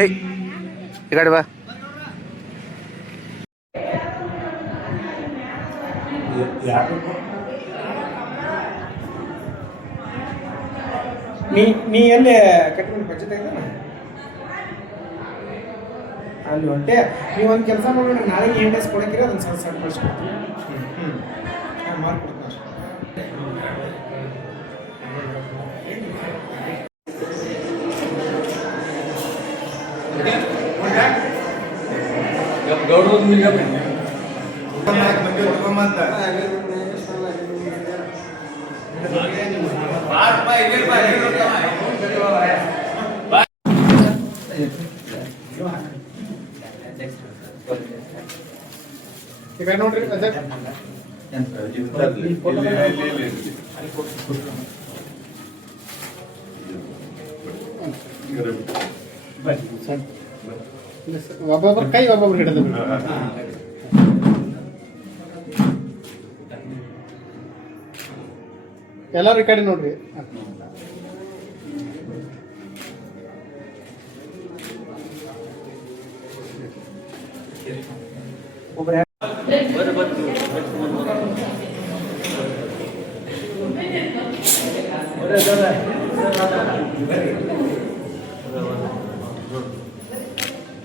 ಏಯ್ ಈ ಕಡೆ ಬಾ. ನೀ ನೀ ಎಲ್ಲಿ ಕಟ್ಕೊಂಡು ಬಜೆಟ್ ಐತಲ್ಲ ಅಲ್ಲಿ ಹೊಂಟೆ ನೀವು ಒಂದು ಕೆಲಸ ಮಾಡೋಣ ನಾಳೆ ಏನು ಡೇಸ್ ಒಂದು ಅದನ್ನು ಸ್ವಲ್ಪ ಸಣ್ಣ ಕಳಿಸ್ಕೊಡ್ತೀನಿ ಹ್ಞೂ ಹಾಂ ಮಾಡ್ಕೊಡ್ತೀನಿ ಅಷ್ಟೇ ಈಗ ನೋಡ್ರಿ ಅದೇ ಒಬ್ಬೊಬ್ರು ಕೈ ಒಬ್ಬೊಬ್ರು ಹಿಡಿದು. ಎಲ್ಲರೂ ಕಡೆ ನೋಡ್ರಿ. ಒಬ್ರು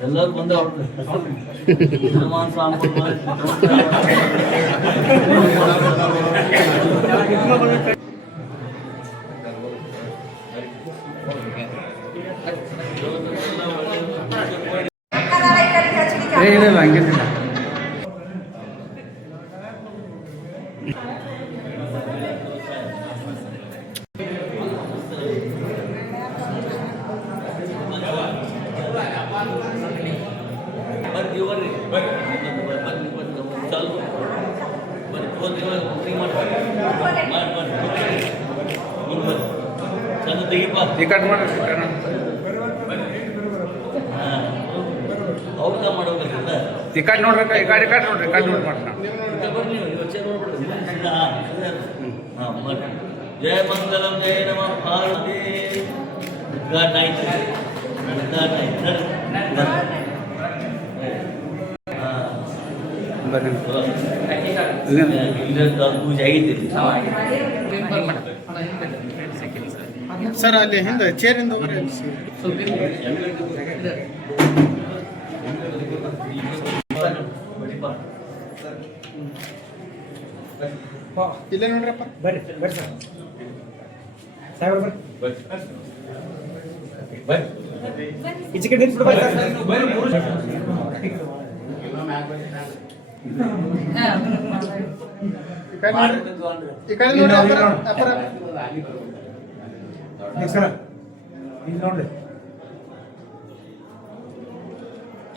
ಎಲ್ಲರೂ ಬಂದ ಹನುಮಾನ್ ಸ್ವಾಮಿ ಏ ಇಲ್ಲ ಇಲ್ಲ ಹಂಗೇನಿಲ್ಲ ಬರ್ರಿ ಬರ್ರಿ ಬರ್ರಿ ಬರ್ರಿ ಬರ್ರಿ ಚಾಲು ಬರ್ರಿ ಹೋಗಿ ಹೋಗಿ ಮಾಡಿ ಮಾಡಿ ಮಾಡಿ ಚಂದ ತೆಗಿಪ್ಪ ಈ ಕಡೆ ನೋಡ್ರಿ ಈ ಕಡೆ ಈ ಕಡೆ ನೋಡ್ರಿ ಈ ಕಡೆ ನೋಡಿ ಮಾಡ್ರಿ ಬರ್ರಿ ನೀವು. ಯೋಚನೆ ಮಾಡಿ ಜಯ ಮಂಗಲಂ ಜಯ ನಮಃ ಪಾರ್ವತಿ ಘಾಟ್ ಆಯ್ತು ಘಾಟ್ ಆಯ್ತು ಬರ್ರಿ. ಸರ್ ಅಲ್ಲಿ ಹಿಂದೆ ಚೇರಿಂದ ಇಲ್ಲ ನೋಡ್ರಪ್ಪ. ಬರ್ರಿ ಬರ್ರಿ ಸರ್ ಸಾಹೇಬ್ರ ಬರ್ರಿ. ಈಚೆ ಕಡೆ ಬರ್ರಿ ಸರ್. ಈ ಕಡೆ ನೋಡ್ರಿ. ಈ ಕಡೆ ನೋಡ್ರಿ ಅಪ್ಪರ ಅಪ್ಪರ ಸರ ಇಲ್ಲಿ ನೋಡ್ರಿ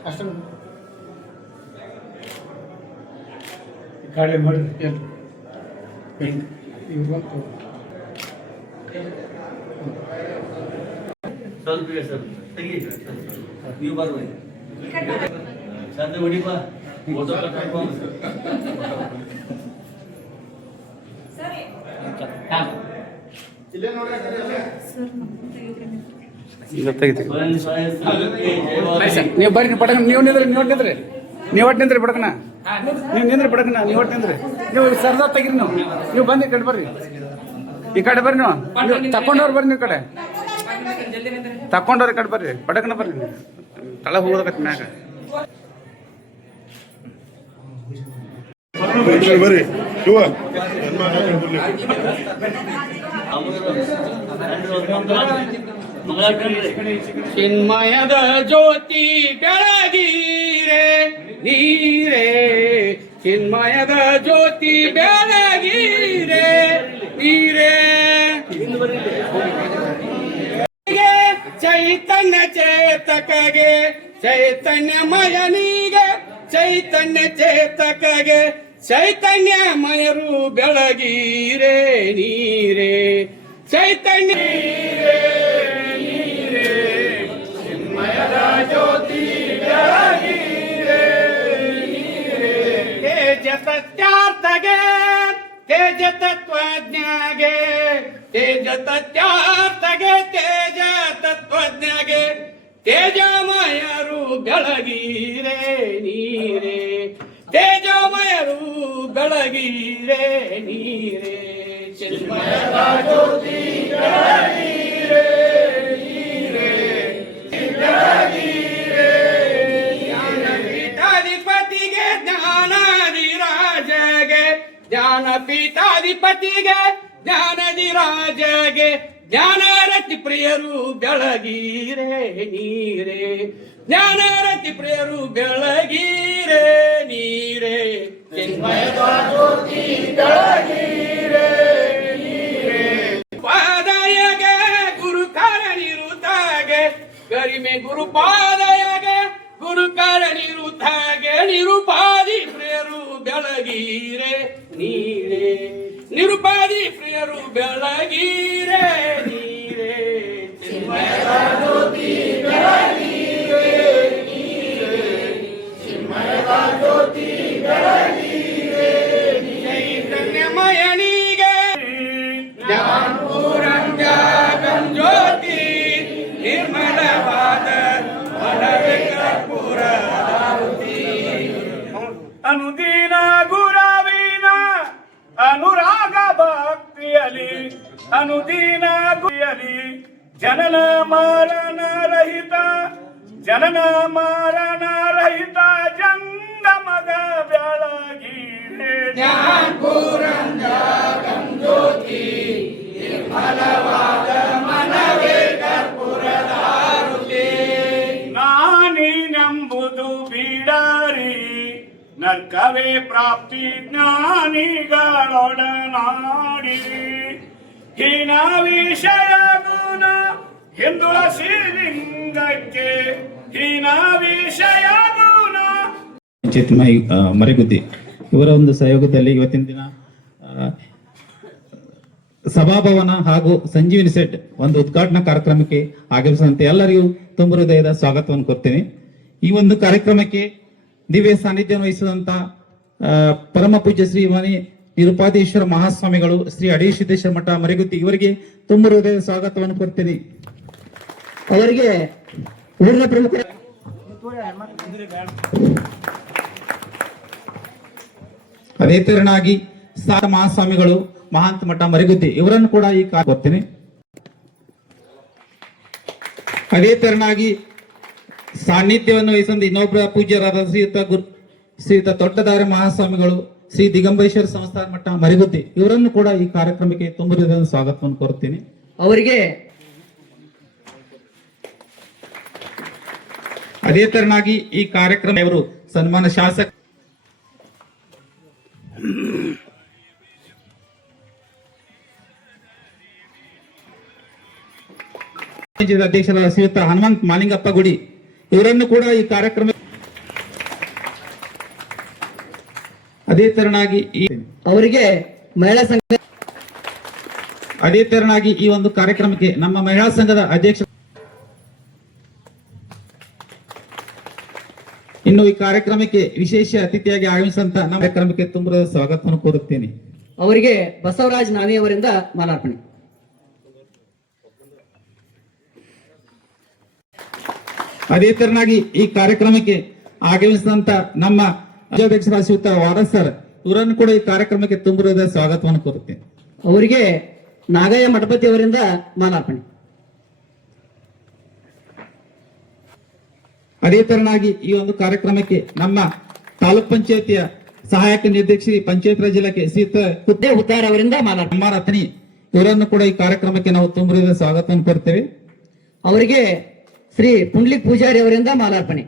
ಅಷ್ಟು ಈ ಕಡೆ ನೋಡ್ರಿ ಎಲ್ಲಿ ಇವ್ರು ಬಂತು ಸ್ವಲ್ಪ ಈಗ ಸ್ವಲ್ಪ ತೆಗಿ ನೀವು ಬರ್ಬೇಕು ಚಂದ ಹೊಡಿಪ ನೀವು ಬರ್ರಿ ಪಟಕ ನೀವು ನಿಂದ್ರಿ ನೀವು ನಿಂದ್ರಿ. ನೀವು ಒಟ್ಟು ನಿಂದ್ರಿ ಪಟಕನ ನೀವು ನಿಂದ್ರಿ ಪಟಕನ ನೀವು ಒಟ್ಟು ನಿಂದ್ರಿ. ನೀವು ಸರ್ದ ತೆಗಿರಿ ನೀವು. ನೀವು ಬಂದು ಕಡೆ ಬರ್ರಿ. ಈ ಕಡೆ ಬರ್ರಿ ನೀವು. ತಕೊಂಡವ್ರು ಬರ್ರಿ ನೀವು ಕಡೆ. ತಕೊಂಡವ್ರ ಕಡೆ ಬರ್ರಿ. ಪಟಕನ ಬರ್ರಿ ನೀವು. ತಳ ಹೋಗೋದಕ್ಕೆ ಮ್ಯಾಗ. ಬರ್ರಿ ಬರ್ರಿ ಶಿವ ಚಿನ್ಮಯದ ಜ್ಯೋತಿ ಬೆಳಗೀರೆ ನೀರೇ ಚಿನ್ಮಯದ ಜ್ಯೋತಿ ಬೆಳಗೀರೆ ನೀರೇ ಚೈತನ್ಯ ಚೇತಕಗೆ ಚೈತನ್ಯಮಯನಿಗೆ ಚೈತನ್ಯ ಚೇತಕಗೆ ಚೈತನ್ಯಮಯರು ಬೆಳಗೀರೆ ನೀರೇ. ಚೈತನ್ಯ ತೇಜ ಸತ್ಯಾರ್ಥಗೆ ತೇಜ ತತ್ವಜ್ಞಾಗೆ ತೇಜ ಸತ್ಯಾರ್ಥಗೆ ತೇಜ ತತ್ವಜ್ಞಾಗೆ ತೇಜಮಯರು ಬೆಳಗೀರೆ ಬೆಳಗೀರೆ ನೀರೇ ಚಿನ್ಮಯದ ಜ್ಯೋತಿ ಬೆಳಗೀರೆ ನೀರೇ ಜ್ಞಾನಪೀಠಾಧಿಪತಿಗೆ ಜ್ಞಾನಾಧಿರಾಜಗೆ ಜ್ಞಾನಪೀಠಾಧಿಪತಿಗೆ ಜ್ಞಾನಧಿರಾಜಗೆ ಜ್ಞಾನರತಿ ಪ್ರಿಯರು ಬೆಳಗೀರೆ ನೀರೇ ಜ್ಞಾನರತಿ ಪ್ರಿಯರು ಬೆಳಗೀರೆ ನೀರೆ. ಬೆಳಗೀರೆ ಪಾದಯಗೆ ಗುರು ಕಾರಣಿರುತ್ತಾಗೆ ಗರಿಮೆ ಗುರು ಪಾದಯಗೆ ಗುರು ಕಾರಣಿರುತ್ತಾಗೆ, ನಿರುಪಾದಿ ಪ್ರಿಯರು ಬೆಳಗೀರೆ ನೀರೆ. ನಿರುಪಾದಿ ಪ್ರಿಯರು ಬೆಳಗೀರೆ. ಅನುದೀನ ಗುರಿಯಲಿ, ಜನನ ಮಾರಣ ರಹಿತ, ಜನನ ಮಾರಣ ರಹಿತ ಜಂಗಮಗ ಬೆಳಗಿ. ನಾನೀನೆಂಬುದು ಬಿಡರಿ, ನರ್ಕವೇ ಪ್ರಾಪ್ತಿ ಜ್ಞಾನಿಗಳೊಡನಾಡಿ ಹೀನ ವಿಷಯ ಗುಣ ಹಿಂದುಳ ಶ್ರೀಲಿಂಗಕ್ಕೆ ಮರಿಗುದ್ದಿ, ಇವರ ಒಂದು ಸಹಯೋಗದಲ್ಲಿ ಇವತ್ತಿನ ದಿನ ಸಭಾಭವನ ಹಾಗೂ ಸಂಜೀವಿನಿ ಸೆಟ್ ಒಂದು ಉದ್ಘಾಟನಾ ಕಾರ್ಯಕ್ರಮಕ್ಕೆ ಆಗಮಿಸುವಂತೆ ಎಲ್ಲರಿಗೂ ತುಂಬ ಹೃದಯದ ಸ್ವಾಗತವನ್ನು ಕೊಡ್ತೇನೆ. ಈ ಒಂದು ಕಾರ್ಯಕ್ರಮಕ್ಕೆ ದಿವ್ಯ ಸಾನ್ನಿಧ್ಯ ವಹಿಸಿದಂತ ಪರಮ ಪೂಜ್ಯ ಶ್ರೀ ಮನಿ ನಿರುಪಾದೇಶ್ವರ ಮಹಾಸ್ವಾಮಿಗಳು ಶ್ರೀ ಅಡೇಶಿದ್ದೇಶ್ವರ ಮಠ ಮರಿಗುತ್ತಿ ಇವರಿಗೆ ತುಂಬ ಹೃದಯ ಸ್ವಾಗತವನ್ನು ಕೊಡ್ತೀನಿ ಅವರಿಗೆ ಪ್ರಮುಖ ಅದೇ ತೆರನಾಗಿ ಸಾರ ಮಹಾಸ್ವಾಮಿಗಳು, ಮಹಾಂತ ಮಠ ಮರಿಗುದ್ದಿ ಇವರನ್ನು ಕೂಡ ಈ ಕಾರ್ ಕೊಡ್ತೀನಿ ಅದೇ ತೆರನಾಗಿ ಸಾನ್ನಿಧ್ಯವನ್ನು ವಹಿಸಿದ ಇನ್ನೊಬ್ಬರ ಪೂಜ್ಯರಾದ ಶ್ರೀಯುತ ಗುರು ಶ್ರೀಯುತ ದೊಡ್ಡದಾರಿ ಮಹಾಸ್ವಾಮಿಗಳು ಶ್ರೀ ದಿಗಂಬೇಶ್ವರ ಸಂಸ್ಥಾನ ಮಠ ಮರಿಗುದ್ದಿ ಇವರನ್ನು ಕೂಡ ಈ ಕಾರ್ಯಕ್ರಮಕ್ಕೆ ತುಂಬಿದ ಸ್ವಾಗತವನ್ನು ಕೋರುತ್ತೇನೆ. ಅವರಿಗೆ ಅದೇ ತರನಾಗಿ ಈ ಕಾರ್ಯಕ್ರಮ ಇವರು ಸನ್ಮಾನ ಶಾಸಕ ಅಧ್ಯಕ್ಷರ ಅಧ್ಯಕ್ಷರಾದ ಶ್ರೀಯುತ ಹನುಮಂತ್ ಮಾಲಿಂಗಪ್ಪ ಗುಡಿ ಇವರನ್ನು ಕೂಡ ಈ ಕಾರ್ಯಕ್ರಮ ಅದೇ ತೆರನಾಗಿ ಈ ಅವರಿಗೆ ಮಹಿಳಾ ಸಂಘ ಅದೇ ತೆರನಾಗಿ ಈ ಒಂದು ಕಾರ್ಯಕ್ರಮಕ್ಕೆ ನಮ್ಮ ಮಹಿಳಾ ಸಂಘದ ಅಧ್ಯಕ್ಷ ಇನ್ನು ಈ ಕಾರ್ಯಕ್ರಮಕ್ಕೆ ವಿಶೇಷ ಅತಿಥಿಯಾಗಿ ಆಗಮಿಸಿದಂತ ನಮ್ಮ ಕಾರ್ಯಕ್ರಮಕ್ಕೆ ತುಂಬ ಸ್ವಾಗತವನ್ನು ಕೋರುತ್ತೇನೆ. ಅವರಿಗೆ ಬಸವರಾಜ್ ನಾವಿ ಅವರಿಂದ ಮಾಲಾರ್ಪಣೆ. ಅದೇ ತೆರನಾಗಿ ಈ ಕಾರ್ಯಕ್ರಮಕ್ಕೆ ಆಗಮಿಸಿದಂತ ನಮ್ಮ ಶ್ರೀಯುತ ವಾರಸ್ ಸರ್ ಇವರನ್ನು ಕೂಡ ಈ ಕಾರ್ಯಕ್ರಮಕ್ಕೆ ತುಂಬಿರುವ ಸ್ವಾಗತವನ್ನು ಕೋರುತ್ತೇನೆ. ಅವರಿಗೆ ನಾಗಯ್ಯ ಮಠಪತಿ ಅವರಿಂದ ಮಾಲಾರ್ಪಣೆ. ಅದೇ ತರನಾಗಿ ಈ ಒಂದು ಕಾರ್ಯಕ್ರಮಕ್ಕೆ ನಮ್ಮ ತಾಲೂಕ್ ಪಂಚಾಯತಿಯ ಸಹಾಯಕ ನಿರ್ದೇಶಕಿ ಪಂಚಾಯತ್ ರಾಜ್ ಇಲಾಖೆ ಸೀತ ಹುದ್ದೆ ಹುತ್ತಾರ್ ಅವರಿಂದ ಮಾಲಾರ್ಪಣೆ. ಅತ್ನಿ ಇವರನ್ನು ಕೂಡ ಈ ಕಾರ್ಯಕ್ರಮಕ್ಕೆ ನಾವು ತುಂಬಿರುವ ಸ್ವಾಗತವನ್ನು ಕೋರ್ತೇವೆ. ಅವರಿಗೆ ಶ್ರೀ ಪುಂಡ್ಲಿಕ್ ಪೂಜಾರಿ ಅವರಿಂದ ಮಾಲಾರ್ಪಣೆ.